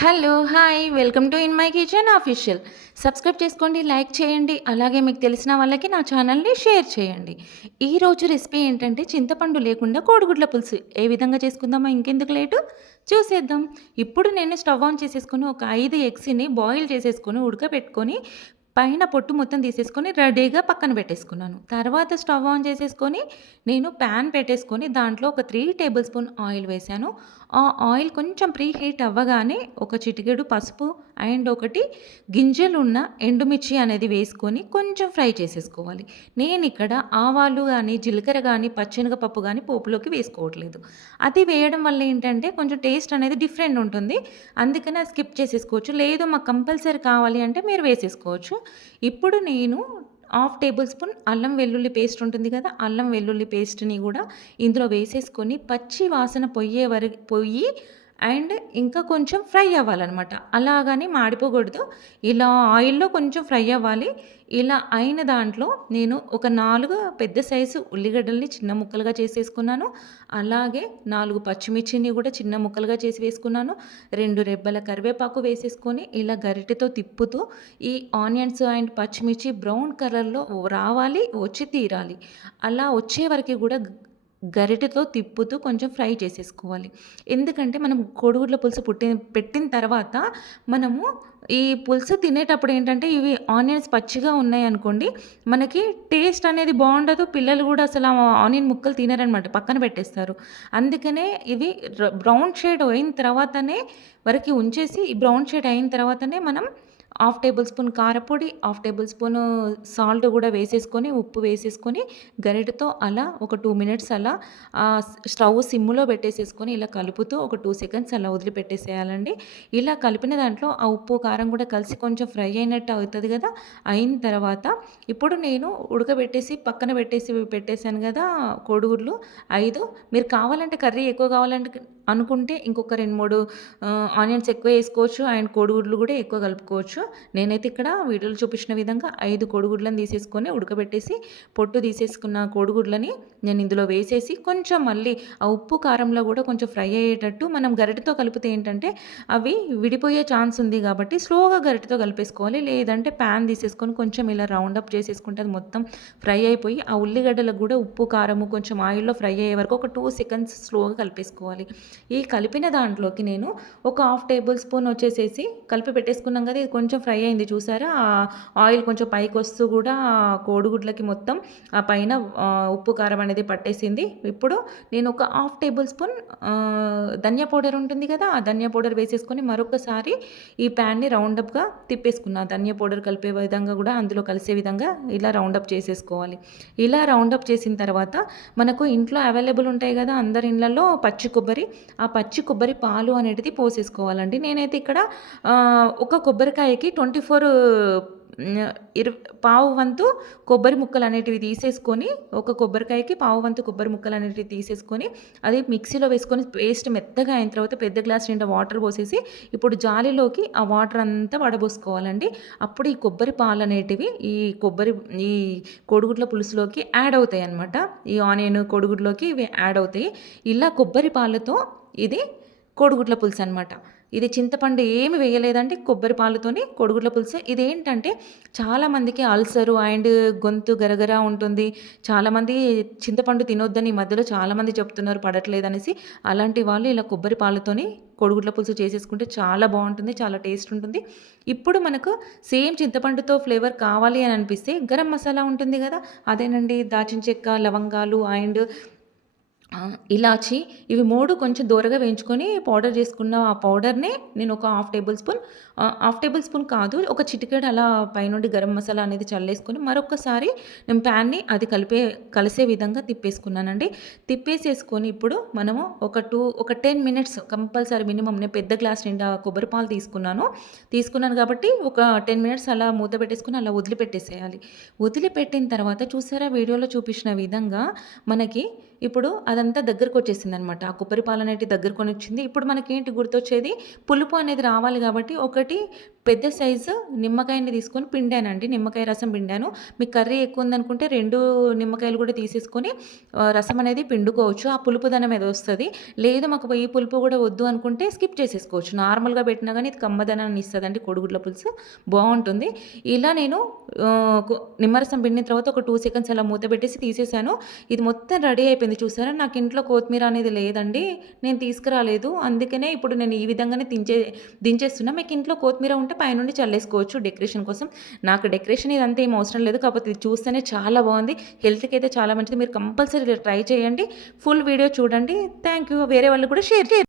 Hello hi welcome to in my kitchen official. Subscribe చేసుకోండి like చేయండి అలాగే మీకు తెలిసిన వాళ్ళకి నా ఛానల్ని షేర్ చేయండి. ఈరోజు రెసిపీ ఏంటంటే చింతపండు లేకుండా కోడిగుడ్ల పులుసు. ఏ విధంగా చేసుకుందామో ఇంకెందుకు లేటు? చూసేద్దాం. ఇప్పుడు నేను స్టవ్ ఆన్ చేసేసుకొని ఒక ఐదు ఎగ్స్ని బాయిల్ చేసేసుకొని ఉడకబెట్టుకొని పైన పొట్టు మొత్తం తీసేసుకొని రెడీగా పక్కన పెట్టేసుకున్నాను. తర్వాత స్టవ్ ఆన్ చేసేసుకొని నేను ప్యాన్ పెట్టేసుకొని దాంట్లో ఒక త్రీ టేబుల్ స్పూన్ ఆయిల్ వేశాను. ఆ ఆయిల్ కొంచెం ప్రీ హీట్ అవ్వగానే ఒక చిటికెడు పసుపు అండ్ ఒకటి గింజలు ఉన్న ఎండుమిర్చి అనేది వేసుకొని కొంచెం ఫ్రై చేసేసుకోవాలి. నేను ఇక్కడ ఆవాలు కానీ జీలకర్ర కానీ పచ్చెనగపప్పు కానీ పోపులోకి వేసుకోవట్లేదు. అది వేయడం వల్ల ఏంటంటే కొంచెం టేస్ట్ అనేది డిఫరెంట్ ఉంటుంది. అందుకని అది స్కిప్ చేసేసుకోవచ్చు. లేదు మాకు కంపల్సరీ కావాలి అంటే మీరు వేసేసుకోవచ్చు. ఇప్పుడు నేను హాఫ్ టేబుల్ స్పూన్ అల్లం వెల్లుల్లి పేస్ట్ ఉంటుంది కదా అల్లం వెల్లుల్లి పేస్ట్ని కూడా ఇందులో వేసేసుకొని పచ్చి వాసన పొయ్యే వరకు పొయ్యి అండ్ ఇంకా కొంచెం ఫ్రై అవ్వాలన్నమాట. అలాగని మాడిపోకూడదు. ఇలా ఆయిల్లో కొంచెం ఫ్రై అవ్వాలి. ఇలా అయిన దాంట్లో నేను ఒక నాలుగు పెద్ద సైజు ఉల్లిగడ్డల్ని చిన్న ముక్కలుగా చేసేసుకున్నాను. అలాగే నాలుగు పచ్చిమిర్చిని కూడా చిన్న ముక్కలుగా చేసి వేసుకున్నాను. రెండు రెబ్బల కరివేపాకు వేసేసుకొని ఇలా గరిటెతో తిప్పుతూ ఈ ఆనియన్స్ అండ్ పచ్చిమిర్చి బ్రౌన్ కలర్లో రావాలి వచ్చి తీరాలి. అలా వచ్చే వరకు కూడా గరిటెతో తిప్పుతూ కొంచెం ఫ్రై చేసేసుకోవాలి. ఎందుకంటే మనం కోడిగుడ్ల పులుసు పుట్టిన పెట్టిన తర్వాత మనము ఈ పులుసు తినేటప్పుడు ఏంటంటే ఇవి ఆనియన్స్ పచ్చిగా ఉన్నాయి అనుకోండి మనకి టేస్ట్ అనేది బాగుండదు. పిల్లలు కూడా అసలు ఆ ఆనియన్ ముక్కలు తినరనమాట పక్కన పెట్టేస్తారు. అందుకనే ఇవి బ్రౌన్ షేడ్ అయిన తర్వాతనే వరకు ఉంచేసి ఈ బ్రౌన్ షేడ్ అయిన తర్వాతనే మనం హాఫ్ టేబుల్ స్పూన్ కారపొడి హాఫ్ టేబుల్ స్పూన్ సాల్ట్ కూడా వేసేసుకొని ఉప్పు వేసేసుకొని గరిటతో అలా ఒక టూ మినిట్స్ అలా స్టవ్ సిమ్లో పెట్టేసేసుకొని ఇలా కలుపుతూ ఒక టూ సెకండ్స్ అలా వదిలిపెట్టేసేయాలండి. ఇలా కలిపిన దాంట్లో ఆ ఉప్పు కారం కూడా కలిసి కొంచెం ఫ్రై అయినట్టు అవుతుంది కదా అయిన తర్వాత ఇప్పుడు నేను ఉడకబెట్టేసి పక్కన పెట్టేసి పెట్టేశాను కదా కోడిగుడ్లు ఐదు. మీరు కావాలంటే కర్రీ ఎక్కువ కావాలంటే అనుకుంటే ఇంకొక రెండు మూడు ఆనియన్స్ ఎక్కువ వేసుకోవచ్చు. అండ్ కోడిగుడ్లు కూడా ఎక్కువ కలుపుకోవచ్చు. నేనైతే ఇక్కడ వీడియోలో చూపించిన విధంగా ఐదు కోడిగుడ్లను తీసేసుకొని ఉడకబెట్టేసి పొట్టు తీసేసుకున్న కోడిగుడ్లని నేను ఇందులో వేసేసి కొంచెం మళ్ళీ ఆ ఉప్పు కారంలో కూడా కొంచెం ఫ్రై అయ్యేటట్టు మనం గరిటతో కలిపితే ఏంటంటే అవి విడిపోయే ఛాన్స్ ఉంది కాబట్టి స్లోగా గరిటతో కలిపేసుకోవాలి. లేదంటే ప్యాన్ తీసేసుకొని కొంచెం ఇలా రౌండ్ అప్ చేసేసుకుంటే అది మొత్తం ఫ్రై అయిపోయి ఆ ఉల్లిగడ్డలకు కూడా ఉప్పు కారము కొంచెం ఆయిల్లో ఫ్రై అయ్యే వరకు ఒక టూ సెకండ్స్ స్లోగా కలిపేసుకోవాలి. ఈ కలిపిన దాంట్లోకి నేను ఒక హాఫ్ టేబుల్ స్పూన్ వచ్చేసేసి కలిపి పెట్టేసుకున్నాం కదా ఇది కొంచెం ఫ్రై అయింది చూసారా? ఆయిల్ కొంచెం పైకి వస్తూ కూడా కోడిగుడ్లకి మొత్తం ఆ పైన ఉప్పు కారం అనేది పట్టేసింది. ఇప్పుడు నేను ఒక హాఫ్ టేబుల్ స్పూన్ ధనియా పౌడర్ ఉంటుంది కదా ఆ ధనియా పౌడర్ వేసేసుకొని మరొకసారి ఈ ప్యాన్ని రౌండప్గా తిప్పేసుకున్నా. ధనియా పౌడర్ కలిపే విధంగా కూడా అందులో కలిసే విధంగా ఇలా రౌండప్ చేసేసుకోవాలి. ఇలా రౌండప్ చేసిన తర్వాత మనకు ఇంట్లో అవైలబుల్ ఉంటాయి కదా అందరి ఇళ్ళల్లో పచ్చి కొబ్బరి ఆ పచ్చి కొబ్బరి పాలు అనేది పోసేసుకోవాలండి. నేనైతే ఇక్కడ ఒక కొబ్బరికాయకి ట్వంటీ ఫోర్ ఇరు పావు వంతు కొబ్బరి ముక్కలు అనేటివి తీసేసుకొని ఒక కొబ్బరికాయకి పావు వంతు కొబ్బరి ముక్కలు అనేటివి తీసేసుకొని అది మిక్సీలో వేసుకొని పేస్ట్ మెత్తగా అయిన తర్వాత పెద్ద గ్లాస్ నిండా వాటర్ పోసేసి ఇప్పుడు జాలిలోకి ఆ వాటర్ అంతా వడబోసుకోవాలండి. అప్పుడు ఈ కొబ్బరి పాలు అనేటివి ఈ కొబ్బరి ఈ కోడిగుడ్ల పులుసులోకి యాడ్ అవుతాయి అనమాట ఈ ఆనియన్ కొడుగుడ్లోకి ఇవి యాడ్ అవుతాయి. ఇలా కొబ్బరి పాలతో ఇది కోడిగుడ్ల పులుసు అనమాట ఇది చింతపండు ఏమి వేయలేదంటే కొబ్బరి పాలతోని కోడిగుడ్ల పులుసు. ఇదేంటంటే చాలామందికి అల్సరు అండ్ గొంతు గరగర ఉంటుంది. చాలామంది చింతపండు తినొద్దని ఈ మధ్యలో చాలామంది చెప్తున్నారు పడట్లేదనేసి. అలాంటి వాళ్ళు ఇలా కొబ్బరి పాలతోని కోడిగుడ్ల పులుసు చేసేసుకుంటే చాలా బాగుంటుంది చాలా టేస్ట్ ఉంటుంది. ఇప్పుడు మనకు సేమ్ చింతపండుతో ఫ్లేవర్ కావాలి అని అనిపిస్తే గరం మసాలా ఉంటుంది కదా అదేనండి దాచిన చెక్క లవంగాలు అండ్ ఇలాచి ఇవి మూడు కొంచెం దూరగా వేయించుకొని పౌడర్ చేసుకున్న ఆ పౌడర్ని నేను ఒక half tablespoon half tablespoon కాదు ఒక చిటికెడు అలా పైనుండి గరం మసాలా అనేది చల్లేసుకొని మరొకసారి నేను ప్యాన్ని అది కలిపే కలిసే విధంగా తిప్పేసుకున్నానండి. తిప్పేసేసుకొని ఇప్పుడు మనము ఒక టూ ఒక టెన్ మినిట్స్ కంపల్సరీ మినిమం నేను పెద్ద గ్లాస్ నిండా కొబ్బరి పాలు తీసుకున్నాను. తీసుకున్నాను కాబట్టి ఒక టెన్ మినిట్స్ అలా మూత పెట్టేసుకుని అలా వదిలిపెట్టేసేయాలి. వదిలిపెట్టిన తర్వాత చూసారా వీడియోలో చూపించిన విధంగా మనకి ఇప్పుడు అదంతా దగ్గరకు వచ్చేసింది అనమాట ఆ కొబ్బరి పాలు పాలనేటివి దగ్గరకొని వచ్చింది. ఇప్పుడు మనకేంటి గుర్తొచ్చేది? పులుపు అనేది రావాలి కాబట్టి ఒకటి పెద్ద సైజు నిమ్మకాయని తీసుకొని పిండానండి. నిమ్మకాయ రసం పిండాను. మీకు కర్రీ ఎక్కువ ఉందనుకుంటే రెండు నిమ్మకాయలు కూడా తీసేసుకొని రసం అనేది పిండుకోవచ్చు. ఆ పులుపుదనం ఏదో వస్తుంది లేదు మాకు ఈ పులుపు కూడా వద్దు అనుకుంటే స్కిప్ చేసేసుకోవచ్చు. నార్మల్‌గా పెట్టినా కానీ ఇది కమ్మదనాన్ని ఇస్తుందండి కొడుగుడ్ల పులుసు. బాగుంటుంది ఇలా నేను నిమ్మరసం పిండిన తర్వాత ఒక టూ సెకండ్స్ అలా మూత పెట్టేసి తీసేసాను. ఇది మొత్తం రెడీ అయిపోయింది చూసారా? నాకు ఇంట్లో కొత్తిమీర అనేది లేదండి. నేను తీసుకురాలేదు. అందుకనే ఇప్పుడు నేను ఈ విధంగానే దించే దించేస్తున్నా. మీకు ఇంట్లో కొత్తిమీర ఉంటే పైనుండి చల్లేసుకోవచ్చు డెకరేషన్ కోసం. నాకు డెకరేషన్ ఇదంతా ఏం అవసరం లేదు. కాకపోతే ఇది చూస్తేనే చాలా బాగుంది హెల్త్‌కి అయితే చాలా మంచిది. మీరు కంపల్సరీ ట్రై చేయండి. ఫుల్ వీడియో చూడండి. Thank you. వేరే వాళ్ళు కూడా షేర్ చేయండి.